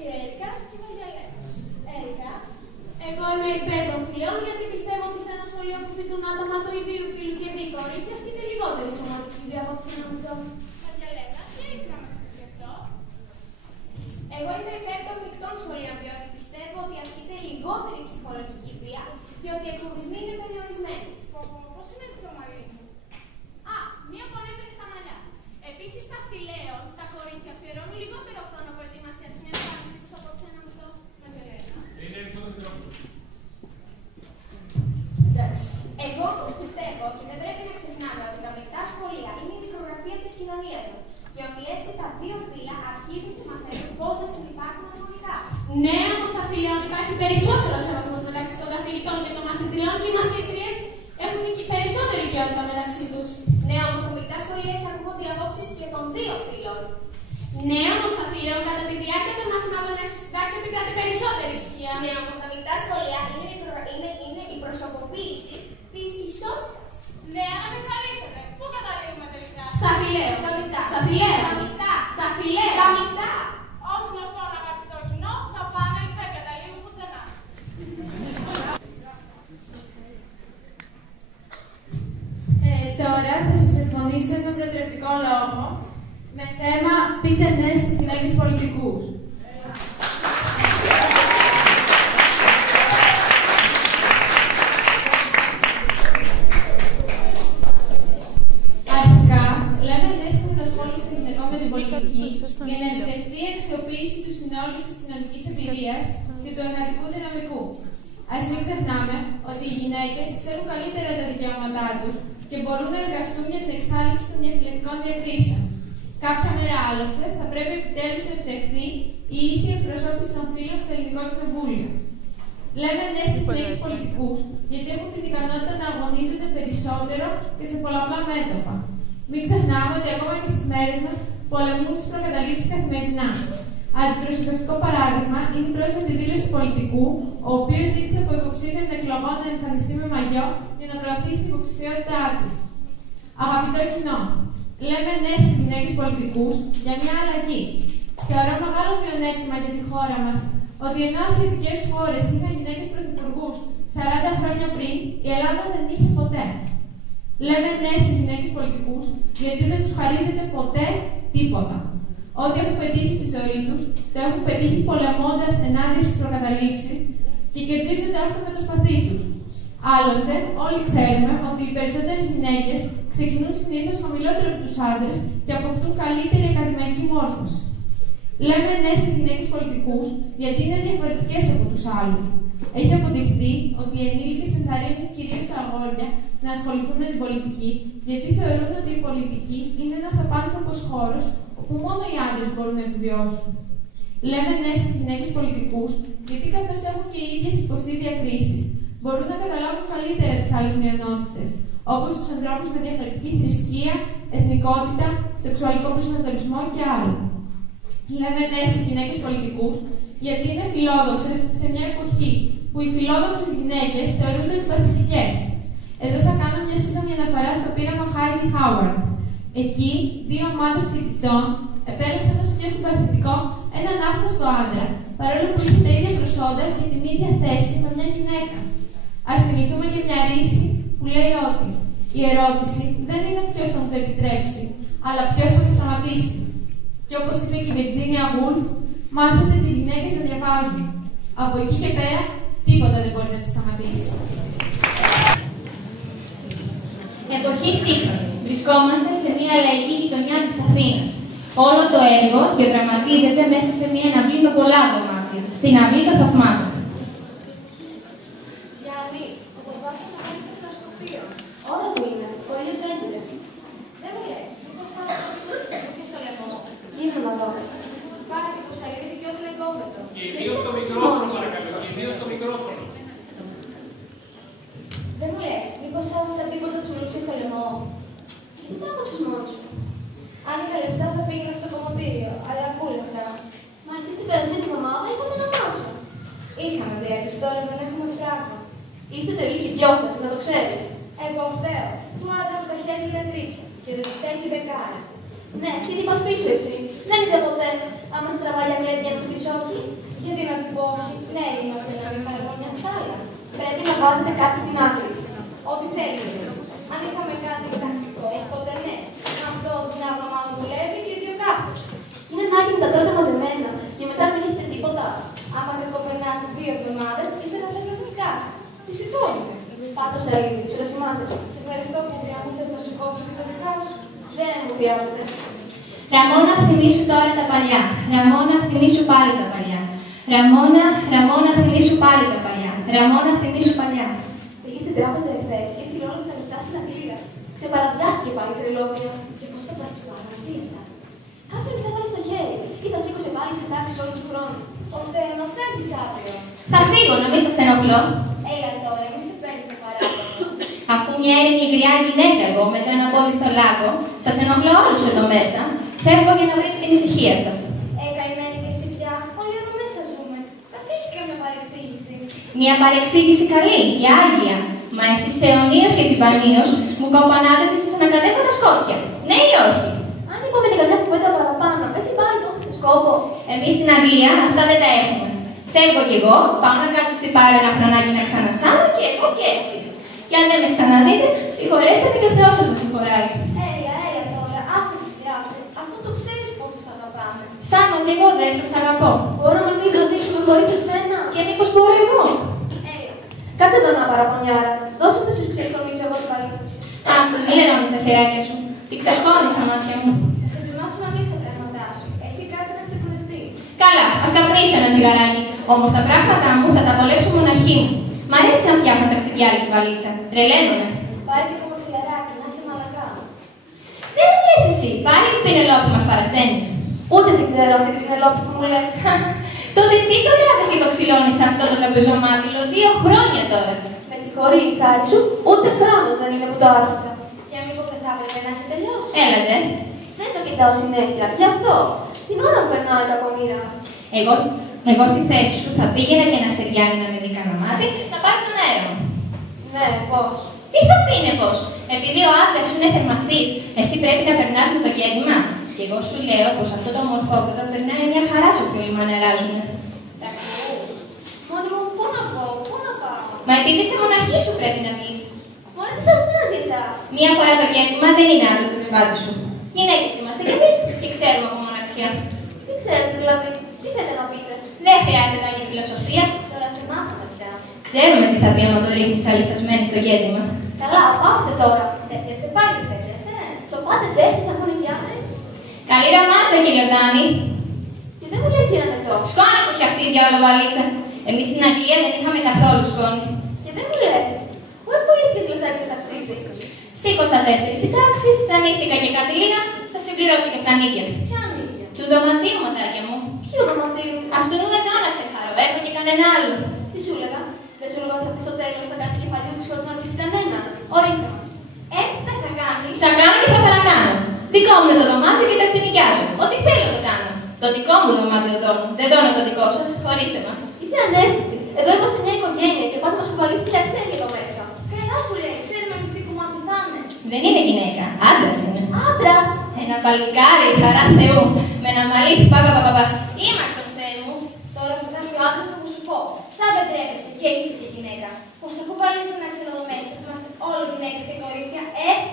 η Έρικα και η Μαριαλένα. Έρικα. Εγώ είμαι υπέρ των φιλιών γιατί πιστεύω ότι σε ένα σχολείο που φοιτούν άτομα του ιδίου φίλου και δύο κορίτσια ασκείται λιγότερη σωματική βία από ό,τι σε ένα μικρό. Μαριαλένα, τι έχεις να μας πεις γι' αυτό? Εγώ είμαι υπέρ των μεικτών σχολείων διότι πιστεύω ότι ασκείται λιγότερη ψυχολογική βία και ότι οι εκφοβισμοί είναι περιορισμένοι. Πώς είναι αυτό, Μαρή μου? Α, μία που ανέφερε στα μαλλιά. Επίσης, στα φιλέων, τα κορίτσια αφιερώνουν λιγότερο χρόνο προετοιμασία στην εμφάνιση τους από ένα μικρό. Μαριαλένα. Είναι ανοιχτό το μικρόφωνο. Εντάξει. Εγώ όμως πιστεύω ότι δεν πρέπει να ξεχνάμε ότι τα μεικτά σχολεία είναι η μικρογραφία της κοινωνίας μας και ότι έτσι τα δύο φύλλα αρχίζουν και μαθαίνουν πώς να συνυπάρχουν αρμονικά. Ναι, όμως στα φιλέων υπάρχει περισσότερο σεβασμός μεταξύ των καθηγητών και των μαθητριών και οι μαθήτριες έχουν και περισσότερη οικειότητα μεταξύ τους. Ναι, όμως στα μεικτά σχολεία εισακούγονται οι απόψεις και των δύο φύλων. Ναι, όμως στα φιλέων κατά τη διάρκεια των μαθημάτων μέσα στη τάξη επικρατεί περισσότερη ησυχία. Ναι, όμως στα μεικτά σχολεία είναι η προσωποποίηση της ισότητας. Ναι, αλλά με σαλίσατε. Πού καταλήγουμε τελικά? Στα φιλέων. Στα μεικτά. Στα φιλέων. Στα μεικτά. Στα φιλέων. Στα μεικτά. Ως γνωστόν, αγαπητό κοινό, τα πάνελ δεν καταλήγουν πουθενά. Τώρα θα σας εκφωνήσω έναν προτρεπτικό λόγο με θέμα «Πείτε ναι στις γυναίκες πολιτικούς». Αρχικά, λέμε ναι στην ενασχόληση των γυναικών με την πολιτική για να επιτευχθεί η αξιοποίηση του συνόλου της κοινωνικής εμπειρίας και του εργατικού δυναμικού. Ας μην ξεχνάμε ότι οι γυναίκες ξέρουν καλύτερα τα δικαιώματά τους και μπορούν να εργαστούν για την εξάλληψη των διαφυλετικών διακρίσεων. Κάποια μέρα άλλωστε θα πρέπει επιτέλους να επιτευχθεί η ίση εκπροσώπηση των φύλων στο Ελληνικό Κοινοβούλιο. Λέμε ναι στις γυναίκες πολιτικούς γιατί έχουν την ικανότητα να αγωνίζονται περισσότερο και σε πολλαπλά μέτωπα. Μην ξεχνάμε ότι ακόμα και στις μέρες μας πολεμούν τις προκαταλήψεις καθημερινά. Αντιπροσωπευτικό παράδειγμα είναι η πρόσφατη δήλωση πολιτικού, ο οποίος ζήτησε από υποψήφιων εκλογών να εμφανιστεί με μαγιό για να προωθήσει την υποψηφιότητά της. Αγαπητό κοινό, λέμε ναι στις γυναίκες πολιτικούς για μια αλλαγή. Θεωρώ μεγάλο μειονέκτημα για τη χώρα μας ότι ενώ ασιατικές χώρες είχαν γυναίκες πρωθυπουργούς 40 χρόνια πριν, η Ελλάδα δεν είχε ποτέ. Λέμε ναι στις γυναίκες πολιτικούς γιατί δεν τους χαρίζεται ποτέ τίποτα. Ό,τι έχουν πετύχει στη ζωή τους, το έχουν πετύχει πολεμώντας ενάντια στις προκαταλήψεις και κερδίζοντας το με το σπαθί τους. Άλλωστε, όλοι ξέρουμε ότι οι περισσότερες γυναίκες ξεκινούν συνήθως χαμηλότερο από τους άντρες και αποκτούν καλύτερη ακαδημαϊκή μόρφωση. Λέμε ναι στις γυναίκες πολιτικούς γιατί είναι διαφορετικές από τους άλλους. Έχει αποδειχθεί ότι οι ενήλικες ενθαρρύνουν κυρίως τα αγόρια να ασχοληθούν με την πολιτική, γιατί θεωρούν ότι η πολιτική είναι ένας απάνθρωπος χώρος όπου μόνο οι άντρες μπορούν να επιβιώσουν. Λέμε ναι στις γυναίκες πολιτικούς, γιατί καθώς έχουν και οι ίδιες υποστεί διακρίσεις, μπορούν να καταλάβουν καλύτερα τις άλλες μειονότητες, όπως τους ανθρώπους με διαφορετική θρησκεία, εθνικότητα, σεξουαλικό προσανατολισμό και άλλο. Λέμε ναι στις γυναίκες πολιτικούς, γιατί είναι φιλόδοξες σε μια εποχή που οι φιλόδοξες γυναίκες θεωρούνται αντιπαθητικές. Εδώ θα κάνω μια σύντομη αναφορά στο πείραμα Heidi Howard. Εκεί, δύο ομάδες φοιτητών επέλεξαν ως πιο συμπαθητικό έναν άγνωστο άντρα, παρόλο που είχε τα ίδια προσόντα και την ίδια θέση με μια γυναίκα. Ας θυμηθούμε και μια ρίση που λέει ότι η ερώτηση δεν είναι ποιος θα μου το επιτρέψει, αλλά ποιος θα με σταματήσει. Και όπως είπε και η Virginia Woolf, μάθετε τις γυναίκες να διαβάζουν. Από εκεί και πέρα, τίποτα δεν μπορεί να τις σταματήσει. Εποχή σύγχρονη. Βρισκόμαστε σε μια λαϊκή γειτονιά της Αθήνας. Όλο το έργο διαδραματίζεται μέσα σε μια αυλή με πολλά δωμάτια, στην αυλή των θαυμάτων. Γιάννη, ο παπάς θα κάνει στο αστροσκοπείο. Όλα του είναι. Ο ήλιος έντυνε. Δεν μου λες, μήπως άλλο και στο λαιμό. Γύρω να δω. Πάρα και το ψαλίδι και ό,τι λεγόμετο. Και ιδίως στο μικρόφωνο, παρακαλώ. Και ιδίως στο μικρόφωνο. Δεν μου λες, μήπως άφησα τίποτα τσουλούψι στο λαιμό. Γιατί το άκοψες μόνος σου? Αν είχα λεφτά θα πήγαινα στο κομμωτήριο, αλλά πού λεφτά. Μα εσύ την περασμένη εβδομάδα είχατε να μάξω. Είχαμε, βλέπεις, τώρα δεν έχουμε φράκα. Είστε τρελοί και δυο σας, να το ξέρεις. Εγώ φταίω. Του άντρα μου τα χέρια είναι τρίπια και δεν του στέλνει δεκάρα. Ναι, γιατί πας πίσω εσύ. Δεν είδα ποτέ. Άμα σε τραβάει για γλέντια να του πεις όχι? Γιατί να του πω όχι? Ναι, είμαστε να μην παραγωγή μια στάλα. Πρέπει να βάζετε κάτι στην άκρη. Ό,τι θέλετε. Αν είχαμε κάτι τακτικό, τότε ναι. Αυτό μια εβδομάδα δουλεύει και 2 κάθες. Είναι ανάγκη να τα τρώτε μαζεμένα και μετά μην έχετε τίποτα. Άμα κακό περνάσει 2 εβδομάδες, ύστερα πρέπει να σας κάτσει. Φυσικό είναι. Πάντως, Ελίδη, σου το σημάζεψα. Σε ευχαριστώ που μου θες να σου κόψω και τα δικά σου. Δεν μου χρειάζεται. Ραμόνα, θυμήσου τώρα τα παλιά. Ραμόνα, θυμήσου πάλι τα παλιά. Ραμόνα, θυμήσου πάλι τα παλιά. Ραμόνα, θυμήσου παλιά. Πήγε στην τράπεζα εχθές και στην ώρα θα νουτάσει στην αγγλία. Ξεπαραδιάστηκε πάλι τρελόπια. Και πώς θα πας στην πάρα, τι αυτά. Κάποιον θα βάλει στο χέρι ή θα σήκωσε πάλι τις εντάξεις όλου του χρόνου. Ώστε μας φεύγεις αύριο. Θα φύγω, να μην σας ενοχλώ. Έλα τώρα, μη σε παίρνει το παράδειγμα. Αφού μια έρημη γριά γυναίκα εγώ με το ένα πόδι στο λάκκο, σας ενοχλώ όλους εδώ μέσα. Φεύγω για να βρείτε την ησυχία σας. Καημένη και εσύ πια, όλοι εδώ μέσα ζούμε. Δεν έχει καμία παρεξήγηση. Μια παρεξήγηση καλή και άγια. Μα εσείς αιωνίως και τυπανίως μου κομπανάτε ότι σας ανακατεύω τα σκότια. Ναι ή όχι? Αν είπαμε την καμιά κουβέντα παραπάνω, πες πάλι το έχεις σκόπο. Εμείς στην Αγγλία αυτά δεν τα έχουμε. Φεύγω κι εγώ, πάω να κάτσω στη Πάρο ένα χρονάκι να ξανασάνω και εγώ και εσείς. Και αν δεν με ξαναδείτε, συγχωρέστε με και ο Θεός σας το συγχωράει. Έλα τώρα, άσε τις γράψεις, αφού το ξέρεις πώς σας αγαπάμε. Σαν ότι εγώ δεν σας αγαπώ. Μπορούμε να μην το ζήσουμε χωρίς εσένα. Και μήπως μπορώ εγώ? Έλα, κάτσε εδώ να παραπονιάρα. Δώσε μου σου ξεσκονίσω εγώ τη βαλίτσα σου. Άσε, μη λερώνεις τα χεράκια σου. Τι ξεσκόνεις τα μάτια μου. Θα σε ετοιμάσω να μην στα πράγματά σου. Εσύ κάτσε να ξεκουραστείς. Καλά, ας καπνίσω ένα τσιγαράκι. Όμως τα πράγματά μου θα τα βολέψω μοναχή μου. Μ' αρέσει να φτιάχνω ταξιδιάρικη βαλίτσα. Τρελαίνομαι. Πάρε και το μαξιλαράκι, να είσαι μαλακά. Δεν μου λες εσύ, πάλι την Πινελόπη μας παρασταίνεις. Ούτε δεν ξέρω αυτή την Πινελόπη που μου λες. Τότε τι το ράβεις και το ξυλώνεις αυτό το τραπεζομάτιλο 2 χρόνια τώρα. Με συγχωρεί η χάρη σου, ούτε χρόνος δεν είναι που το άρχισα. Και μήπως δεν θα έπρεπε να έχει τελειώσει. Έλατε. Δεν το κοιτάω συνέχεια, γι' αυτό. Την ώρα που περνάω η κακομοίρα. Εγώ στη θέση σου θα πήγαινα και να σε πιάνει να με δει κανένα μάτι, να πάρει τον αέρα μου. Ναι, πώς. Τι θα πει είναι πώς. Επειδή ο άντρας σου είναι θερμαστής, εσύ πρέπει να περνάς με το γέντημα. Και εγώ σου λέω πως αυτό το μορφόπεδο περνάει μια χαρά σου και όλοι μανεράζουνε. Τα ακούς. Μόνη μου, πού να πω, πού να πάω. Μα επειδή σε μοναχή σου πρέπει να μπεις. Μόνη τι σας νοιάζει εσάς. Μία φορά το γέντημα δεν είναι άντρος το πιπάτι σου. Γυναίκες είμαστε κι εμείς και ξέρουμε από μοναξιά. Τι ξέρετε δηλαδή, τι θέλετε να πείτε. Δεν χρειάζεται άλλη φιλοσοφία. Τώρα σε μάθαμε πια. Ξέρουμε τι θα πει άμα το ρίχνεις αλυσσασμένη στο γέντημα. Καλά, πάψτε τώρα. Σε πιάσε πάλι, σε πιάσε. Σοπάτε τέτοιες ακούνε και άντρες. Καλή ραμάτσα, κύριε Ορδάνη. Και δεν μου λες γυρανετό. Σκόνη που έχει αυτή η διάολο βαλίτσα. Εμείς στην Αγγλία δεν είχαμε καθόλου σκόνη. Και δεν μου λες. Πού ευκολύθηκες λεφτά για το ταξίδι. Σήκωσα 4 συντάξεις, δανείστηκα και κάτι λίγα, θα συμπληρώσω και τα νίκια. Ποια νίκια. Του δωματίου, ματάκια μου. Ποιο δωματίου. Αυτού εδώ να σε χαρώ, έχω και κανένα άλλο. Τι σου έλεγα. Δεν σου έλεγα ότι αυτή στο τέλος θα κάνει κεφαλιού της χωρίς να ρωτήσει κανένα. Ορίστε μας. Δεν θα κάνει. Θα κάνω και θα παρακάνω. Δικό μου είναι το δωμάτιο και το επινοικιάζω. Ό,τι θέλω το κάνω. Το δικό μου δωμάτιο δώνω. Δεν δώνω το δικό σας. Χωρίστε μας. Είσαι ανέστητη. Εδώ είμαστε μια οικογένεια και πάντα μας κουβαλήσει για ξένη εδώ μέσα. Καλά σου λέει, ξέρουμε εμείς τι που μας ζητάνε. Δεν είναι γυναίκα. Άντρας είναι. Άντρας. Ένα παλικάρι, χαρά Θεού. Με ένα μαλλί παπα. Ήμαρτον Θεέ μου. Τώρα που θα έρθει ο άντρας που σου πω. Σαν δεν τρέπεσαι και είσαι και γυναίκα. Πως θα κουβαλήσει ένα ξένο εδώ μέσα. Είμαστε όλοι γυναίκες και κορίτσια.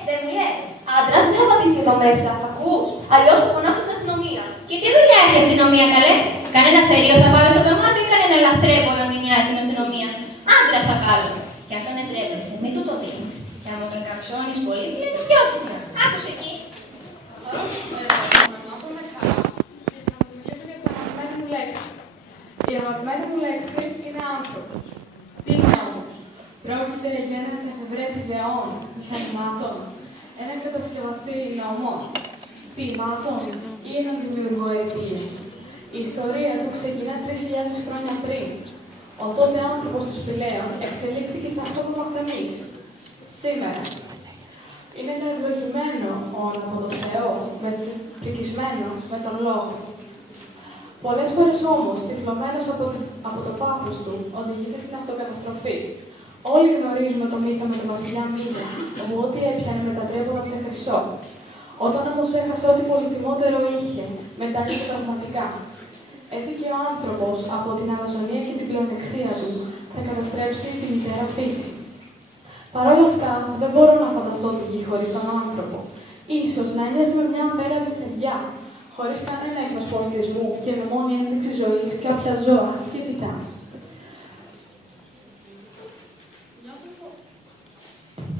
Δεν μου λες. Άντρας δεν θα πατήσει εδώ μέσα. Ακούς. Αλλιώς θα φωνάξω την αστυνομία. Και τι δουλειά έχει η αστυνομία, καλέ. Κανένα θερίο θα βάλω στο δωμάτιο ή κανένα λαθρέμπορο να μοιάζει στην αστυνομία. Άντρα θα βάλω. Και αν τον εντρέπεσαι, μην του το δείχνεις. Και άμα τον καψώνεις πολύ, βγαίνει πιο συχνά. Άκουσε εκεί. Η αγαπημένη μου λέξη είναι άνθρωπος. Τι είναι όμως? Πρόκειται για έναν καθευρέτη ιδεών, μηχανημάτων, έναν κατασκευαστή νόμων, ποιημάτων ή έναν δημιουργό αιτία. Η ιστορία του ξεκινά 3.000 χρόνια πριν. Ο τότε άνθρωπος του Σπηλαίων εξελίχθηκε σε αυτό που είμαστε εμείς. Σήμερα. Είναι ένα ευλογημένο όν από τον Θεό, πρικισμένο με τον λόγο. Πολλές φορές όμως, τυφλωμένος από το πάθος του, οδηγείται στην αυτοκαταστροφή. Όλοι γνωρίζουμε το μύθο με τον βασιλιά Μύδα, που ό,τι έπιανε μετατρέπονταν σε χρυσό. Όταν όμως έχασε ό,τι πολυτιμότερο είχε, μετανήκε πραγματικά. Έτσι και και ο άνθρωπος από την αλαζονία και την πλεονεξία του θα καταστρέψει τη μητέρα φύση. Παρ' όλα αυτά, δεν μπορώ να φανταστώ τη γη χωρίς τον άνθρωπο. Ίσως να μοιάζει με μια απέραντη στεριά, χωρίς κανένα ίχνος πολιτισμού και με μόνη ένδειξη ζωής κάποια ζώα και φυτά.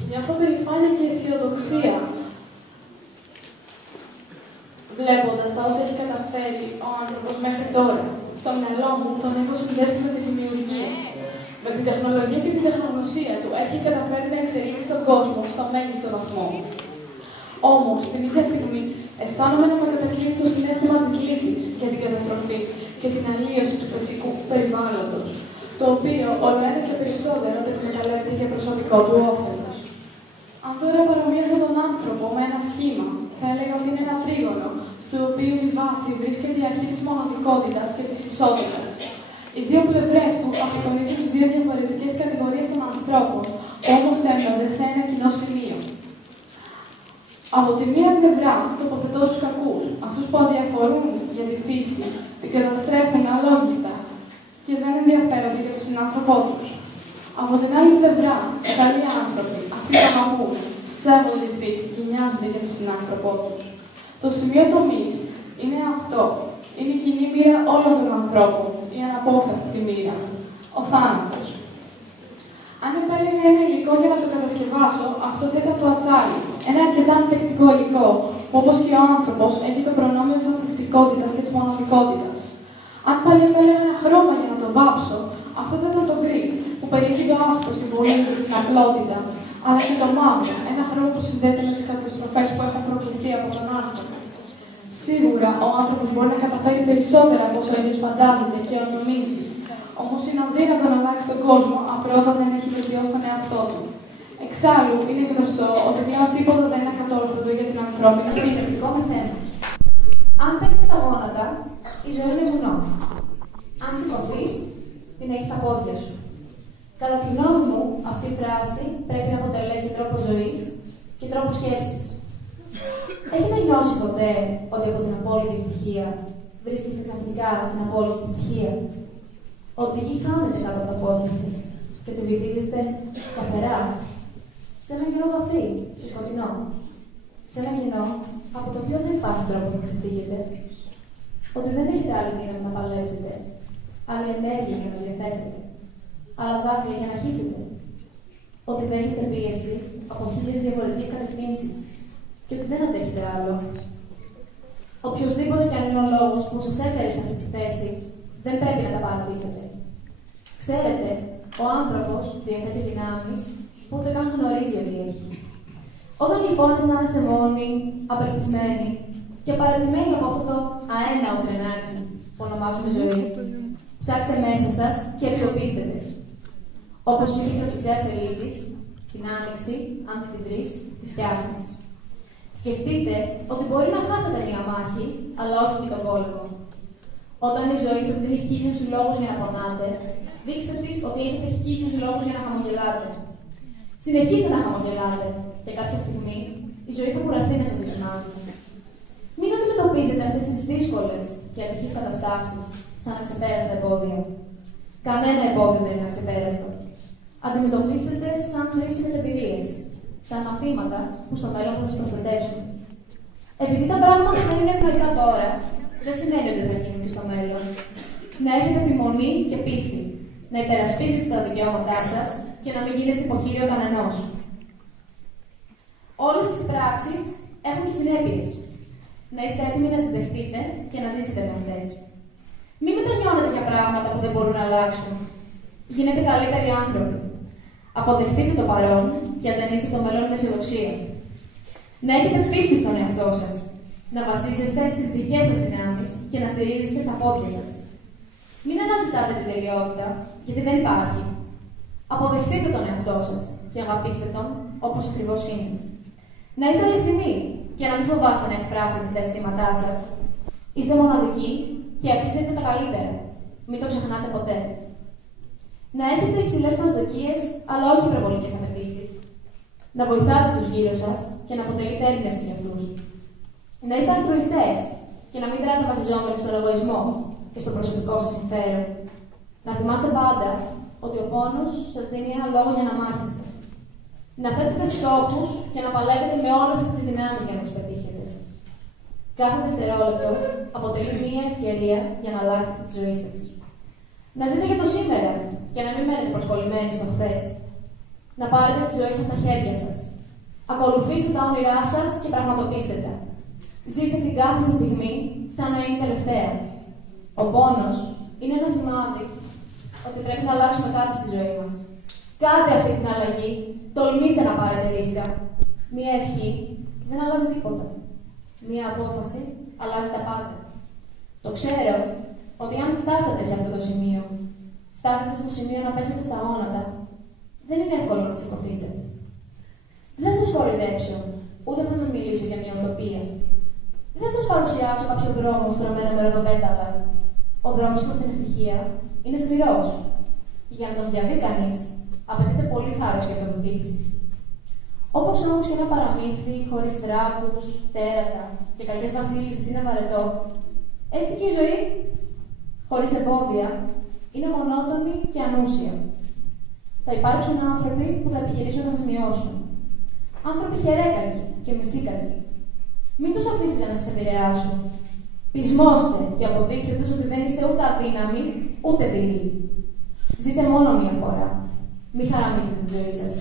Νιώθω περηφάνεια και αισιοδοξία, βλέποντας τα όσα έχει καταφέρει ο άνθρωπος μέχρι τώρα. Στο μυαλό μου τον έχω συνδέσει με τη δημιουργία. Με την τεχνολογία και την τεχνογνωσία του έχει καταφέρει να εξελίξει τον κόσμο στο μέγιστο βαθμό. Όμως, την ίδια στιγμή, αισθάνομαι να με κατακλείσει το συναίσθημα της λύπης για την καταστροφή και την αλλίωση του φυσικού περιβάλλοντος, το οποίο όλο ένα και περισσότερο το εκμεταλλεύεται για προσωπικό του όφελος. Αν τώρα παρομοίαζα τον άνθρωπο με ένα σχήμα, θα έλεγα ότι είναι ένα τρίγωνο, στο οποίο τη βάση βρίσκεται η αρχή της μοναδικότητας και της ισότητας. Οι δύο πλευρές του απεικονίζουν τις δύο διαφορετικές κατηγορίες των ανθρώπων, όμως στέλνονται σε ένα κοινό σημείο. Από τη μία πλευρά τοποθετώ τους κακούς, αυτούς που αδιαφορούν για τη φύση, την καταστρέφουν αλόγιστα και δεν ενδιαφέρονται για τον συνάνθρωπό τους. Από την άλλη πλευρά, οι καλοί άνθρωποι, αυτοί που αγαπούν, σέβονται τη φύση και νοιάζονται για τον συνάνθρωπό τους. Το σημείο τομής είναι αυτό. Είναι η κοινή μοίρα όλων των ανθρώπων, η αναπόφευκτη μοίρα, ο θάνατος. Αν επέλεγα ένα υλικό για να το κατασκευάσω, αυτό θα ήταν το ατσάλι. Ένα αρκετά ανθεκτικό υλικό, που όπως και ο άνθρωπος έχει το προνόμιο της ανθεκτικότητας και της μοναδικότητας. Αν πάλι επέλεγα ένα χρώμα για να το βάψω, αυτό θα ήταν το γκρι, που περιέχει το άσπρο συμβολή στην απλότητα, αλλά και το μαύρο, ένα χρώμα που συνδέεται με τις καταστροφές που έχουν προκληθεί από τον άνθρωπο. Σίγουρα, ο άνθρωπος μπορεί να καταφέρει περισσότερα από όσο ο ίδιος φαντάζεται και νομίζει. Όμως είναι αδύνατο να αλλάξει τον κόσμο, απλώς δεν έχει βελτιώσει τον εαυτό του. Εξάλλου, είναι γνωστό ότι πλέον τίποτα δεν είναι ακατόρθωτο για την ανθρώπινη φύση. Με θέμα. Αν πέσεις στα γόνατα, η ζωή είναι βουνό. Αν σηκωθείς, την έχεις στα πόδια σου. Κατά τη γνώμη μου, αυτή η φράση πρέπει να αποτελέσει τρόπο ζωής και τρόπο σκέψης. Έχετε νιώσει ποτέ ότι από την απόλυτη ευτυχία βρίσκεστε ξαφνικά στην απόλυτη δυστυχία? Ότι η γη χάνεται κάτω από τα πόδια σας και τη βυθίζεστε σταθερά σε ένα κενό βαθύ και σκοτεινό. Σε ένα κενό από το οποίο δεν υπάρχει τρόπος να ξεφύγετε. Ότι δεν έχετε άλλη δύναμη να παλέψετε, άλλη ενέργεια για να διαθέσετε, άλλα δάκρυα για να χύσετε. Ότι δέχεστε πίεση από 1000 διαφορετικές κατευθύνσεις και ότι δεν αντέχετε άλλο. Οποιοςδήποτε κι αν είναι ο λόγος που σας έφερε σε αυτή τη θέση, δεν πρέπει να τα παρατήσετε. Ξέρετε, ο άνθρωπος διαθέτει δυνάμεις που ούτε καν γνωρίζει ότι έχει. Όταν λοιπόν αισθάνεστε μόνοι, απελπισμένοι και παρατημένοι από αυτό το αέναο τρενάκι που ονομάζουμε ζωή, ψάξτε μέσα σας και αξιοποιήστε τες. Όπως είπε και ο Οδυσσέας Ελίτης, την άνοιξη, αν τη βρεις, τη φτιάχνεις. Σκεφτείτε ότι μπορεί να χάσετε μία μάχη, αλλά όχι και τον πόλεμο. Όταν η ζωή σας δίνει 1000 λόγους για να πονάτε, δείξτε της ότι έχετε 1000 λόγους για να χαμογελάτε. Συνεχίστε να χαμογελάτε και κάποια στιγμή η ζωή θα κουραστεί να σας δοκιμάζει. Μην αντιμετωπίζετε αυτές τις δύσκολες και ατυχείς καταστάσεις σαν αξεπέραστα εμπόδια. Κανένα εμπόδιο δεν είναι αξεπέραστο. Αντιμετωπίστε τες σαν χρήσιμες εμπειρίες, σαν μαθήματα που στο μέλλον θα σας προστατεύσουν. Επειδή τα πράγματα θα είναι ευνοϊκά τώρα, δεν σημαίνει ότι δεν θα γίνουν και στο μέλλον. Να έχετε επιμονή και πίστη, να υπερασπίζετε τα δικαιώματά σας και να μην γίνεστε υποχείριο κανενός. Όλες τις πράξεις έχουν και συνέπειες. Να είστε έτοιμοι να τις δεχτείτε και να ζήσετε με αυτές. Μην μετανιώνετε για πράγματα που δεν μπορούν να αλλάξουν. Γίνετε καλύτεροι άνθρωποι. Αποδεχτείτε το παρόν και ατενίστε το μέλλον με αισιοδοξία. Να έχετε πίστη στον εαυτό σας. Να βασίζεστε στις δικές σας δυνάμεις και να στηρίζεστε στα πόδια σας. Μην αναζητάτε την τελειότητα, γιατί δεν υπάρχει. Αποδεχτείτε τον εαυτό σας και αγαπήστε τον όπως ακριβώς είναι. Να είστε αληθινοί και να μην φοβάστε να εκφράσετε τα αισθήματά σας. Είστε μοναδικοί και αξίζετε τα καλύτερα. Μην το ξεχνάτε ποτέ. Να έχετε υψηλές προσδοκίες, αλλά όχι υπερβολικές απαιτήσεις. Να βοηθάτε τους γύρω σας και να αποτελείτε έμπνευση για αυτούς. Να είστε αλτρουιστές και να μην δράτε βασιζόμενοι στον εγωισμό. και στο προσωπικό σας συμφέρον. Να θυμάστε πάντα ότι ο πόνος σας δίνει ένα λόγο για να μάχεστε. Να θέτετε στόχους και να παλεύετε με όλες σας τις δυνάμεις για να τους πετύχετε. Κάθε δευτερόλεπτο αποτελεί μία ευκαιρία για να αλλάξετε τη ζωή σας. Να ζείτε για το σήμερα και να μην μένετε προσκολλημένοι στο χθες. Να πάρετε τη ζωή σας στα χέρια σας. Ακολουθήστε τα όνειρά σας και πραγματοποιήστε τα. Ζήστε την κάθε στιγμή σαν να είναι τελευταία. Ο πόνος είναι ένα σημάδι ότι πρέπει να αλλάξουμε κάτι στη ζωή μας. Κάντε αυτή την αλλαγή, τολμήστε να πάρετε ρίσκα. Μία ευχή δεν αλλάζει τίποτα. Μία απόφαση αλλάζει τα πάντα. Το ξέρω ότι αν φτάσατε σε αυτό το σημείο, φτάσατε στο σημείο να πέσετε στα γόνατα, δεν είναι εύκολο να σηκωθείτε. Δεν θα σας κοροϊδέψω, ούτε θα σας μιλήσω για μια ουτοπία. Δεν θα σας παρουσιάσω κάποιο δρόμο στρωμένο με ροδοπέταλα. Ο δρόμος προς την ευτυχία είναι σκληρός. Και για να τον διαβεί κανείς, απαιτείται πολύ θάρρος και αυτοπεποίθηση. Όπως όμως και ένα παραμύθι χωρίς δράκους, τέρατα και κακές βασίλισσες είναι βαρετό, έτσι και η ζωή, χωρίς εμπόδια, είναι μονότονη και ανούσια. Θα υπάρξουν άνθρωποι που θα επιχειρήσουν να σας μειώσουν. Άνθρωποι χερέκαρδοι και μισήκαρδοι. Μην τους αφήσετε να σας επηρεάσουν. Πεισμώστε και αποδείξτε τους ότι δεν είστε ούτε αδύναμοι, ούτε δειλοί. Ζείτε μόνο μία φορά. Μην χαραμίζετε τη ζωή σας.